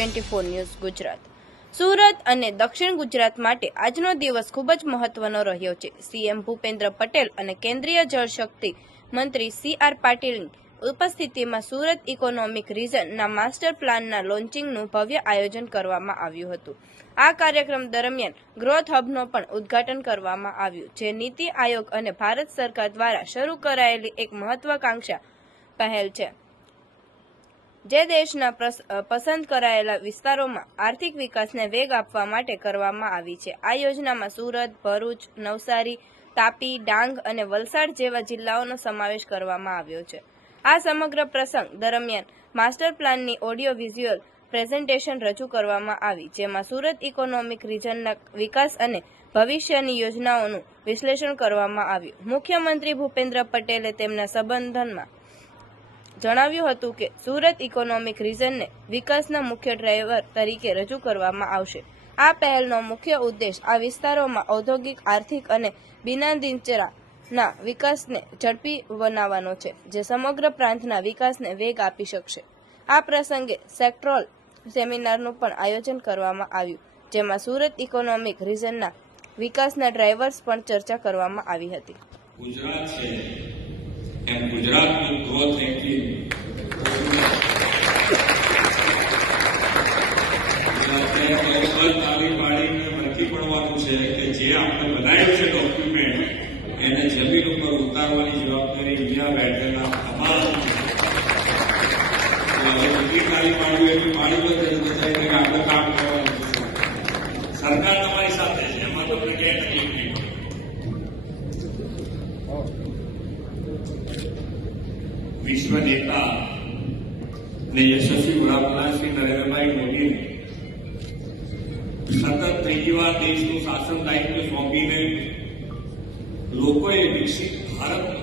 P24 news Gujarat. Surat અને દક્ષિણ ગુજરાત માટે આજનો દિવસ ખૂબ જ મહત્વનો રહ્યો છે। સીએમ ભૂપેન્દ્ર પટેલ અને કેન્દ્રીય જળશક્તિ મંત્રી CR પાટીલની ઉપસ્થિતિમાં સુરત ઇકોનોમિક રિજનના માસ્ટર પ્લાનના લોન્ચિંગનું ભવ્ય આયોજન કરવામાં આવ્યું હતું। આ કાર્યક્રમ દરમિયાન ગ્રોથ હબનો પણ ઉદ્ઘાટન કરવામાં આવ્યું, જે નીતિ આયોગ અને ભારત સરકાર દ્વારા શરૂ કરાયેલી એક મહત્વાકાંક્ષા પહેલ છે, જે દેશના પસંદ કરાયેલા વિસ્તારોમાં આર્થિક વિકાસને વેગ આપવા માટે કરવામાં આવી છે। આ યોજનામાં સુરત, ભરૂચ, નવસારી, તાપી, ડાંગ અને વલસાડ જેવા જિલ્લાઓનો સમાવેશ કરવામાં આવ્યો છે। આ સમગ્ર પ્રસંગ દરમિયાન માસ્ટર પ્લાનની ઓડિયો વિઝ્યુઅલ પ્રેઝન્ટેશન રજૂ કરવામાં આવી, જેમાં સુરત ઇકોનોમિક રિજનના વિકાસ અને ભવિષ્યની યોજનાઓનું વિશ્લેષણ કરવામાં આવ્યું। મુખ્યમંત્રી ભૂપેન્દ્ર પટેલે તેમના સંબોધનમાં જણાવ્યું હતું કે સુરત ઇકોનોમિક રિજનને વિકાસના મુખ્ય ડ્રાઈવર તરીકે રજૂ કરવામાં આવશે। આ પહેલનો મુખ્ય ઉદ્દેશ આ વિસ્તારોમાં ઔદ્યોગિક, આર્થિક અને બિનદિનચર્યાના વિકાસને ઝડપી બનાવવાનો છે, જે સમગ્ર પ્રાંતના વિકાસને વેગ આપી શકશે। આ પ્રસંગે સેક્ટરલ સેમિનારનું પણ આયોજન કરવામાં આવ્યું, જેમાં સુરત ઇકોનોમિક રિજનના વિકાસના ડ્રાઈવર્સ પણ ચર્ચા કરવામાં આવી હતી। ગુજરાત છે એમ ગુજરાતની ગ્રોથ એન્જિન તાળી પાડીને નક્કી પડવાનું છે કે જે આપણે બનાવ્યું છે ડોક્યુમેન્ટ એને જમીન ઉપર ઉતારવાની જવાબદારી અહીંયા બેઠેલા તમામ તાળી પાડવી એટલી પાડી બતાવી કે આપણે કામ કરવાનું છે। સરકાર તમારી સાથે છે, એમાં તમને ક્યાંય તકલીફ નહીં। વિશ્વ નેતા ને યશસ્વી વડાપ્રધાન શ્રી નરેન્દ્રભાઈ મોદીને સતત ત્રીજી વાર દેશનું શાસન દાયિત્વ સોંપીને લોકોએ વિકસિત ભારતનો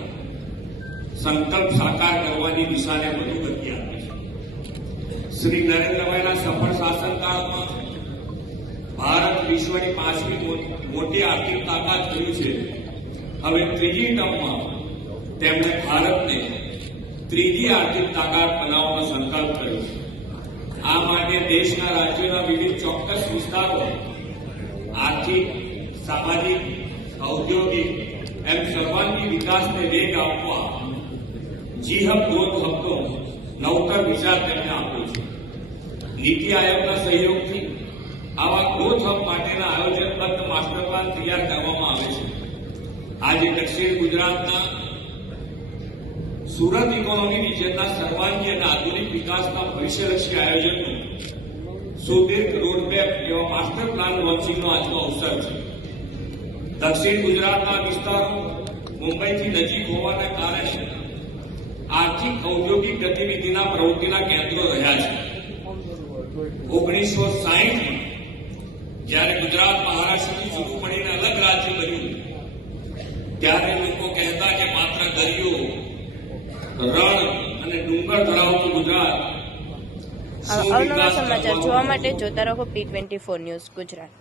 સંકલ્પ સાકાર કરવાની દિશાને વધુ ગતિ આપી છે। શ્રી નરેન્દ્રભાઈના સફળ શાસનકાળમાં ભારત વિશ્વની 5મી મોટી આર્થિક તાકાત થયું છે। હવે ત્રીજી ટર્મમાં તેમણે ભારતને ત્રીજી આર્થિક તાકાત બનાવવાનો સંકલ્પ કર્યો છે। આ માટે દેશના રાજ્યોના વિવિધ ચોક્કસ વિસ્તારો આર્થિક, સામાજિક, ઔદ્યોગિક એમ સર્વાંગી વિકાસને વેગ આપવા જી-હબ ગ્રોથ હબનો નવતર વિચાર તેમને આપ્યો છે। નીતિ આયોગના સહયોગથી આવા ગ્રોથ હબ માટેના આયોજનબદ્ધ માસ્ટર પ્લાન તૈયાર કરવામાં આવે છે। આજે દક્ષિણ ગુજરાતના સુરત ઇકોનોમી રિજનના સર્વાંગી અને આધુનિક વિકાસના ભવિષ્યલક્ષી આયોજનનું સુદીર્ઘ રોડમેપ એવા માસ્ટર પ્લાન લોન્ચિંગનો આજનો અવસર છે। દક્ષિણ ગુજરાતના વિસ્તારો મુંબઈથી નજીક હોવાના કારણે આર્થિક, ઔદ્યોગિક ગતિવિધિના પ્રવૃત્તિના કેન્દ્રો રહ્યા છે। 1960માં જ્યારે ગુજરાત મહારાષ્ટ્રથી જુદું પડીને અલગ રાજ્ય બન્યું, ત્યારે લોકો કહેતા કે માત્ર દરિયો, રણ અને ડુંગર ધરાવતું ગુજરાત। અવનવા સમાચાર જોવા માટે જોતા રહો P24 ન્યૂઝ ગુજરાત।